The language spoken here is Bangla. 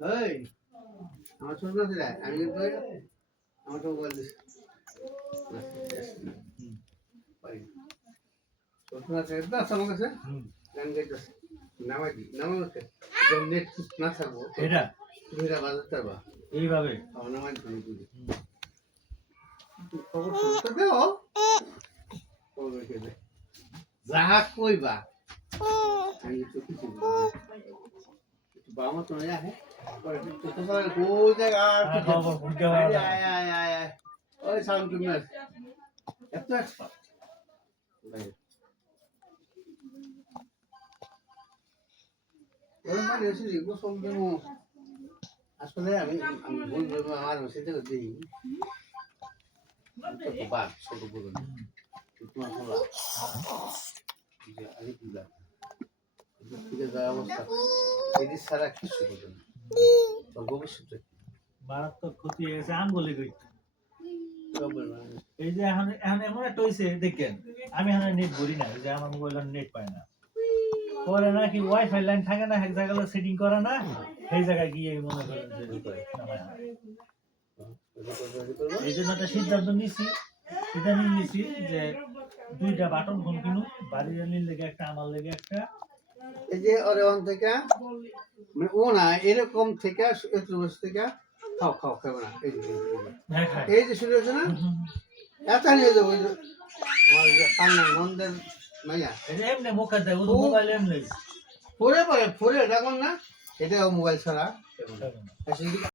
এই আমার ছোট না ছিল আমি কিন্তু আমার তো মোবাইল দিছি ছোট না ছিল না আমার কাছে গান গাইতেছে নামাই নেট না থাকবো এটা এটা বাজাতে পারবা এইভাবে আমার নামাই তুমি খবর শুনতে দাও খবর রেখে দে যা কইবা আমি তো কিছু বাবা তো না है पर तो सारा हो जाएगा आय आय आय आय ओए साउंड में এত এক্সপার্ট ভাই ওই মানে এসে এগুলো সব দেবো আসলে আমি বলবো আমার সেটা দিই তো বাদ ছোট বলুন তোমার খোলা যে আরে কি দা ঠিক আছে অবস্থা এই সারা কিছু বলুন তো ভবিষ্যতে মারাত্মক ক্ষতি হয়ে গেছে আঙ্গুলে কই এই যে এখন এখন এমন একটা হইছে দেখেন আমি এখন নেট ভরি না এই যে আমার মোবাইলে নেট পায় না করে না কি ওয়াইফাই লাইন থাকে না এক জায়গায় সেটিং করে না সেই জায়গায় গিয়ে মনে করেন যে এই জন্য একটা সিদ্ধান্ত নিছি যে দুইটা বাটন ফোন কিনু বাড়ির লেগে একটা আমার লেগে একটা এই যে ওরেওয়ান থেকে মানে ও না এরকম থেকে একটু বসে থেকে খাও খাবে না এই যে শুরু হয়েছে না এত নিয়ে যাবো আমার যে পান্না নন্দের মাইয়া এমনি মুখে দেয় ও মোবাইল এমনি ফোরে দেখুন না এটা মোবাইল ছাড়া